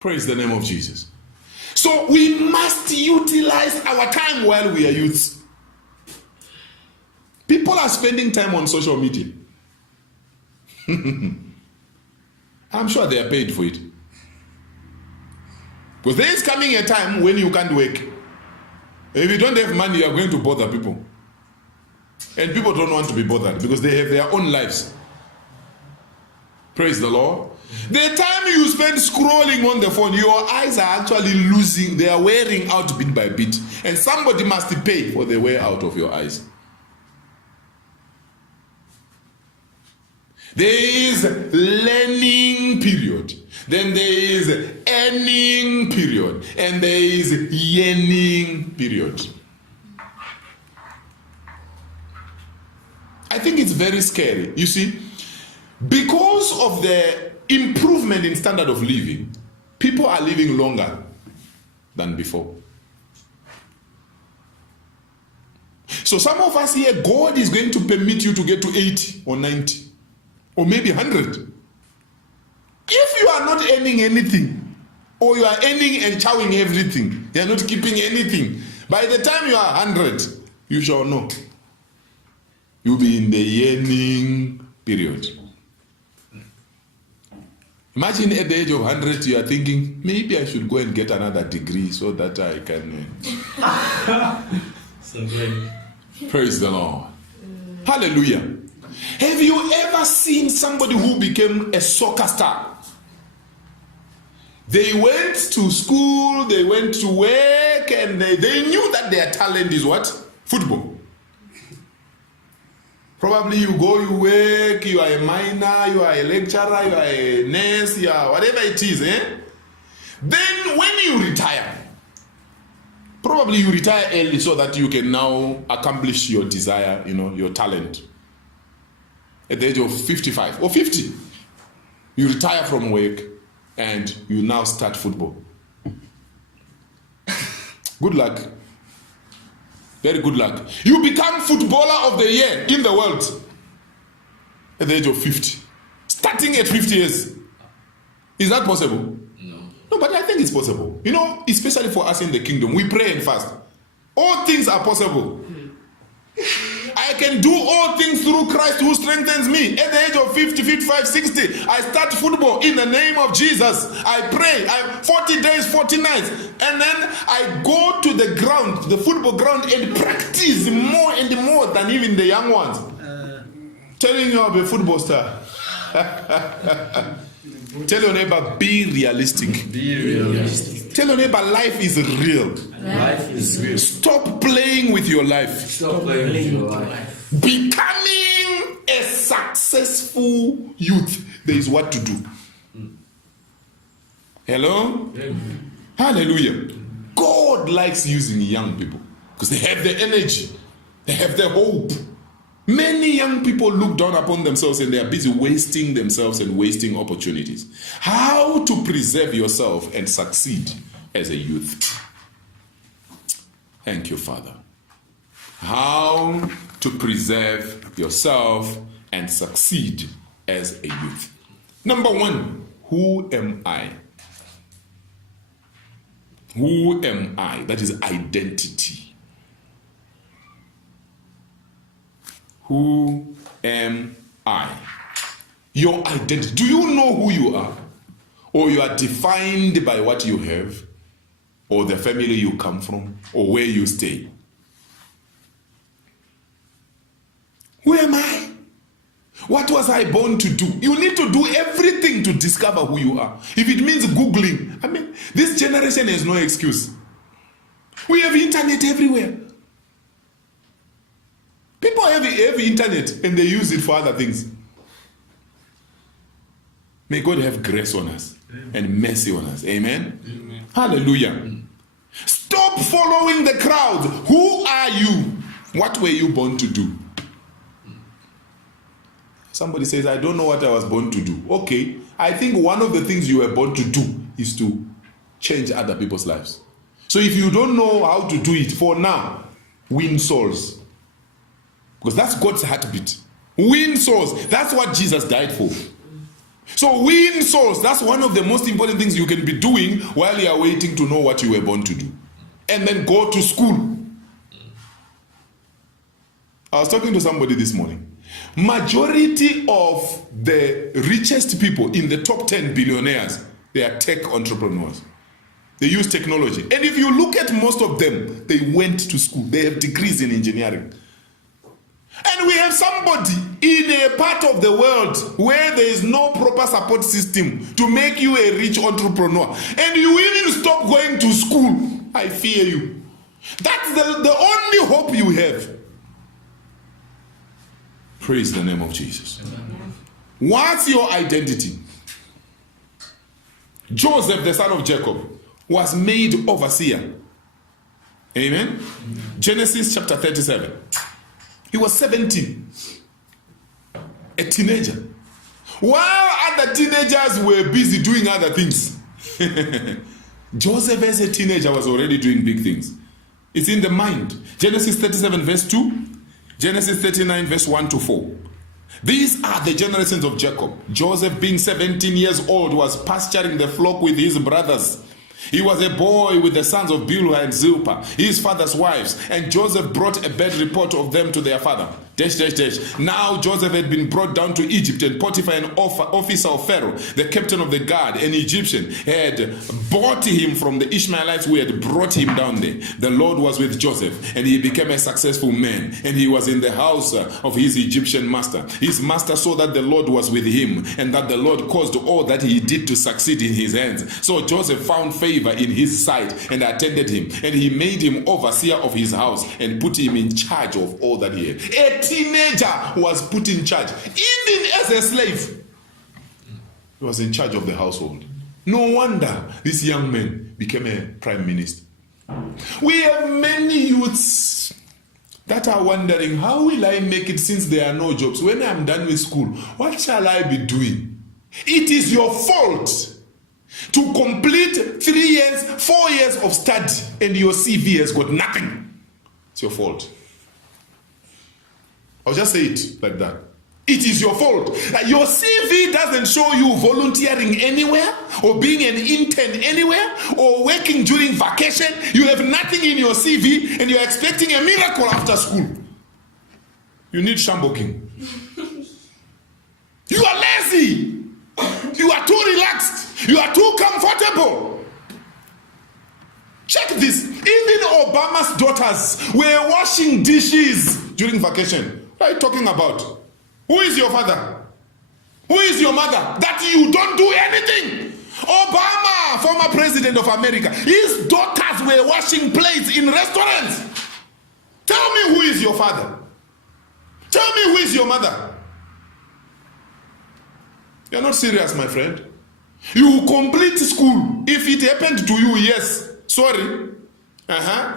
Praise the name of Jesus. So we must utilize our time while we are youths. People are spending time on social media. I'm sure they are paid for it. Because there is coming a time when you can't work. If you don't have money, you are going to bother people. And people don't want to be bothered because they have their own lives. Praise the Lord. The time you spend scrolling on the phone, your eyes are actually losing, they are wearing out bit by bit. And somebody must pay for the wear out of your eyes. There is learning period. Then there is earning period. And there is yearning period. I think it's very scary. You see, because of the improvement in standard of living, people are living longer than before. So some of us here, God is going to permit you to get to 80 or 90 or maybe 100. If you are not earning anything, or you are earning and chowing everything, you are not keeping anything, by the time you are 100, you shall know. You'll be in the yearning period. Imagine at the age of 100, you are thinking, maybe I should go and get another degree so that I can... Praise the Lord. Hallelujah. Have you ever seen somebody who became a soccer star? They went to school, they went to work, and they knew that their talent is what? Football. Probably you go, you work, you are a miner, you are a lecturer, you are a nurse, you are whatever it is, Then when you retire, probably you retire early so that you can now accomplish your desire, your talent. At the age of 55 or 50, you retire from work and you now start football. Good luck. Very good luck. You become footballer of the year in the world at the age of 50. Starting at 50 years. Is that possible? No, but I think it's possible. Especially for us in the kingdom, we pray and fast. All things are possible. I can do all things through Christ who strengthens me. At the age of 50, 55, 60, I start football in the name of Jesus. I pray. 40 days, 40 nights. And then I go to the ground, the football ground, and practice more and more than even the young ones. Telling you I'm a football star. Tell your neighbor, be realistic. Be realistic. Tell your neighbor, life is real. Life is real. Stop playing with your life. Stop playing with your life. Becoming a successful youth, there is what to do. Hello? Hallelujah. God likes using young people because they have the energy, they have the hope. Many young people look down upon themselves and they are busy wasting themselves and wasting opportunities. How to preserve yourself and succeed as a youth? Thank you, Father. How to preserve yourself and succeed as a youth. Number one, who am I? Who am I? That is identity. Who am I? Your identity. Do you know who you are? Or you are defined by what you have? Or the family you come from? Or where you stay? Who am I? What was I born to do? You need to do everything to discover who you are. If it means Googling, this generation has no excuse. We have internet everywhere. People have internet and they use it for other things. May God have grace on us and mercy on us. Amen? Amen. Hallelujah. Stop following the crowd. Who are you? What were you born to do? Somebody says, I don't know what I was born to do. Okay, I think one of the things you were born to do is to change other people's lives. So if you don't know how to do it for now, win souls. Because that's God's heartbeat. Win souls. That's what Jesus died for. So win souls. That's one of the most important things you can be doing while you are waiting to know what you were born to do. And then go to school. I was talking to somebody this morning. Majority of the richest people in the top 10 billionaires, they are tech entrepreneurs. They use technology. And if you look at most of them, they went to school. They have degrees in engineering. And we have somebody in a part of the world where there is no proper support system to make you a rich entrepreneur. And you even stop going to school. I fear you. That's the only hope you have. Praise the name of Jesus. What's your identity? Joseph, the son of Jacob, was made overseer. Amen? Genesis chapter 37. He was 17. A teenager. While other teenagers were busy doing other things, Joseph as a teenager was already doing big things. It's in the mind. Genesis 37 verse 2. Genesis 39 verse 1 to 4. These are the generations of Jacob. Joseph, being 17 years old, was pasturing the flock with his brothers. He was a boy with the sons of Bilhah and Zilpah, his father's wives, and Joseph brought a bad report of them to their father. Now Joseph had been brought down to Egypt, and Potiphar, an officer of Pharaoh, the captain of the guard, an Egyptian, had bought him from the Ishmaelites who had brought him down there. The Lord was with Joseph, and he became a successful man, and he was in the house of his Egyptian master. His master saw that the Lord was with him, and that the Lord caused all that he did to succeed in his hands. So Joseph found favor in his sight and attended him, and he made him overseer of his house and put him in charge of all that he had. A teenager was put in charge, even as a slave. He was in charge of the household. No wonder this young man became a prime minister. We have many youths that are wondering, how will I make it since there are no jobs? When I'm done with school, what shall I be doing? It is your fault to complete 3 years, 4 years of study and your CV has got nothing. It's your fault. I'll just say it like that. It is your fault. Your CV doesn't show you volunteering anywhere or being an intern anywhere or working during vacation. You have nothing in your CV and you're expecting a miracle after school. You need shamboking. You are lazy. You are too relaxed. You are too comfortable. Check this. Even Obama's daughters were washing dishes during vacation. What are you talking about? Who is your father? Who is your mother? That you don't do anything. Obama, former president of America, his daughters were washing plates in restaurants. Tell me who is your father. Tell me who is your mother. You're not serious, my friend. You complete school. If it happened to you, yes. Sorry.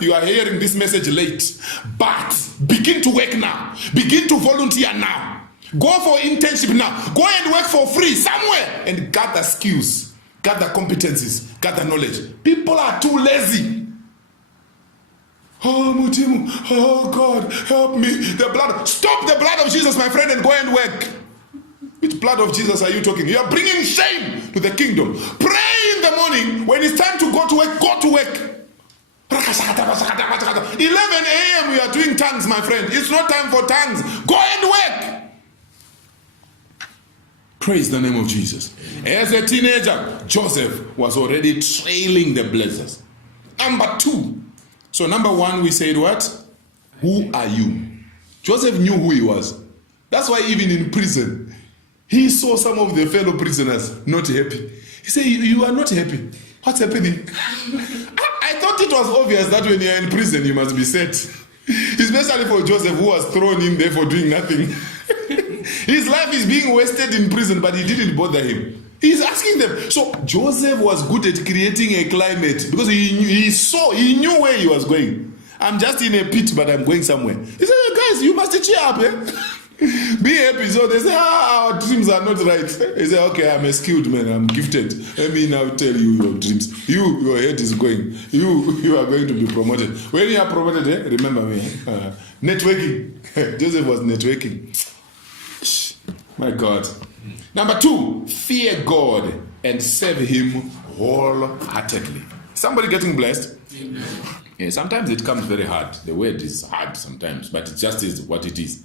You are hearing this message late. But begin to work now. Begin to volunteer now. Go for internship now. Go and work for free somewhere and gather skills, gather competencies, gather knowledge. People are too lazy. Oh, Mutimu. Oh, God, help me. The blood. Stop the blood of Jesus, my friend, and go and work. Which blood of Jesus are you talking? You are bringing shame to the kingdom. Pray in the morning. When it's time to go to work, go to work. 11 a.m. we are doing tongues, my friend. It's not time for tongues. Go and work. Praise the name of Jesus. As a teenager, Joseph was already trailing the blessings. Number 2. So number 1, we said what? Who are you? Joseph knew who he was. That's why even in prison, he saw some of the fellow prisoners not happy. He said, you are not happy. What's happening? I thought it was obvious that when you're in prison, you must be set. Especially for Joseph, who was thrown in there for doing nothing. His life is being wasted in prison, but it didn't bother him. He's asking them. So Joseph was good at creating a climate because he knew where he was going. I'm just in a pit, but I'm going somewhere. He said, guys, you must cheer up. Be happy. So they say, our dreams are not right. He said, okay, I'm a skilled man. I'm gifted. Let me now tell you your dreams. Your head is going. You are going to be promoted. When you are promoted, remember me. Networking. Joseph was networking. My God. Number 2, fear God and serve him wholeheartedly. Somebody getting blessed? Amen. Yeah, sometimes it comes very hard. The word is hard sometimes, but it just is what it is.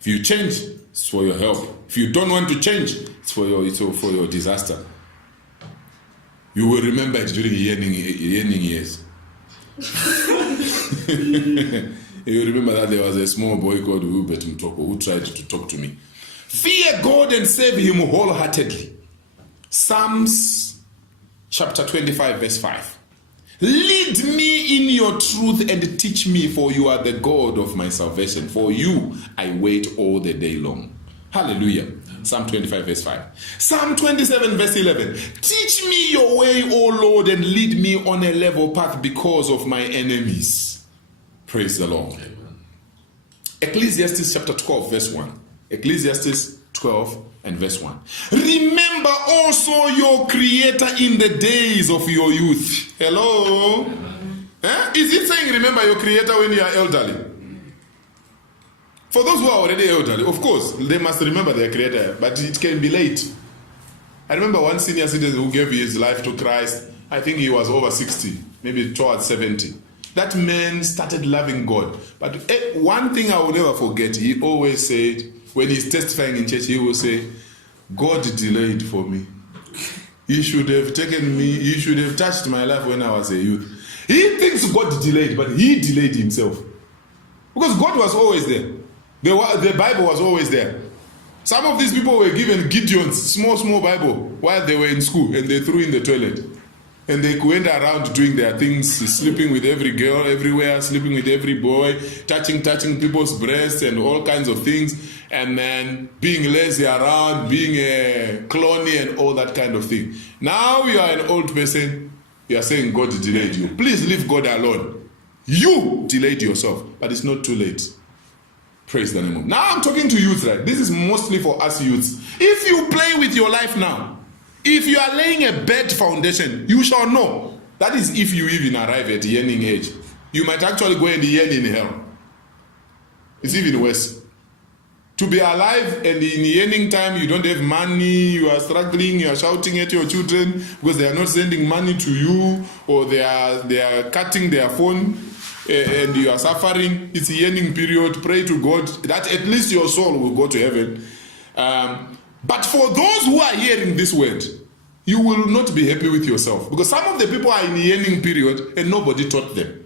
If you change, it's for your help. If you don't want to change, it's for your disaster. You will remember it during yearning years. You remember that there was a small boy called Hubert Mtoko who tried to talk to me. Fear God and serve him wholeheartedly. Psalms chapter 25 verse 5. Lead me in your truth and teach me, for you are the God of my salvation. For you I wait all the day long. Hallelujah. Psalm 25 verse 5. Psalm 27 verse 11. Teach me your way, O Lord, and lead me on a level path because of my enemies. Praise the Lord. Amen. Ecclesiastes chapter 12 verse 1. Ecclesiastes 12 and verse 1. Remember also your creator in the days of your youth. Hello? Is it saying remember your creator when you are elderly? For those who are already elderly, of course, they must remember their creator, but it can be late. I remember one senior citizen who gave his life to Christ. I think he was over 60, maybe towards 70. That man started loving God. But one thing I will never forget, he always said, when he's testifying in church, he will say, God delayed for me. He should have taken me, he should have touched my life when I was a youth. He thinks God delayed, but he delayed himself. Because God was always there. The Bible was always there. Some of these people were given Gideon's small Bible while they were in school, and they threw in the toilet. And they went around doing their things, sleeping with every girl everywhere, sleeping with every boy, touching people's breasts and all kinds of things, and then being lazy around, being a cloney and all that kind of thing. Now you are an old person, you are saying God delayed you. Please leave God alone. You delayed yourself, but it's not too late. Praise the name of God. Now I'm talking to youth, right? This is mostly for us youths. If you play with your life now, if you are laying a bad foundation, you shall know. That is if you even arrive at yearning age. You might actually go and yearn in hell. It's even worse. To be alive and in yearning time, you don't have money, you are struggling, you are shouting at your children because they are not sending money to you, or they are cutting their phone, and you are suffering. It's a yearning period. Pray to God that at least your soul will go to heaven. But for those who are hearing this word, you will not be happy with yourself, because some of the people are in the yearning period and nobody taught them.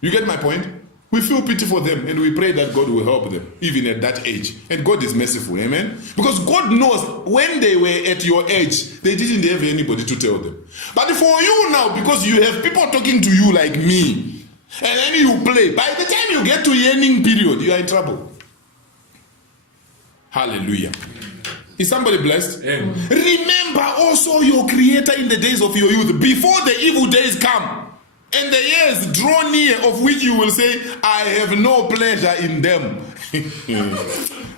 You get my point? We feel pity for them and we pray that God will help them even at that age. And God is merciful, amen? Because God knows when they were at your age, they didn't have anybody to tell them. But for you now, because you have people talking to you like me, and then you play, by the time you get to yearning period, you are in trouble. Hallelujah. Is somebody blessed? Amen. Remember also your creator in the days of your youth, before the evil days come and the years draw near, of which you will say, I have no pleasure in them.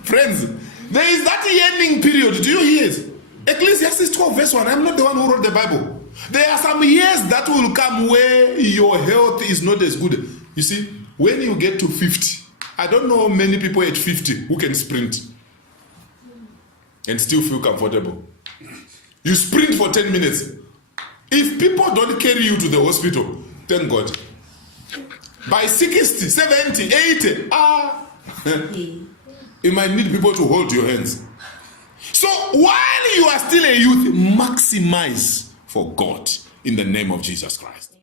Friends, there is that yearning period. Do you hear it? Ecclesiastes 12 verse 1. I'm not the one who wrote the Bible. There are some years that will come where your health is not as good. You see, when you get to 50, I don't know many people at 50 who can sprint and still feel comfortable. You sprint for 10 minutes. If people don't carry you to the hospital, thank God. By 60, 70, 80, you might need people to hold your hands. So while you are still a youth, maximize for God in the name of Jesus Christ.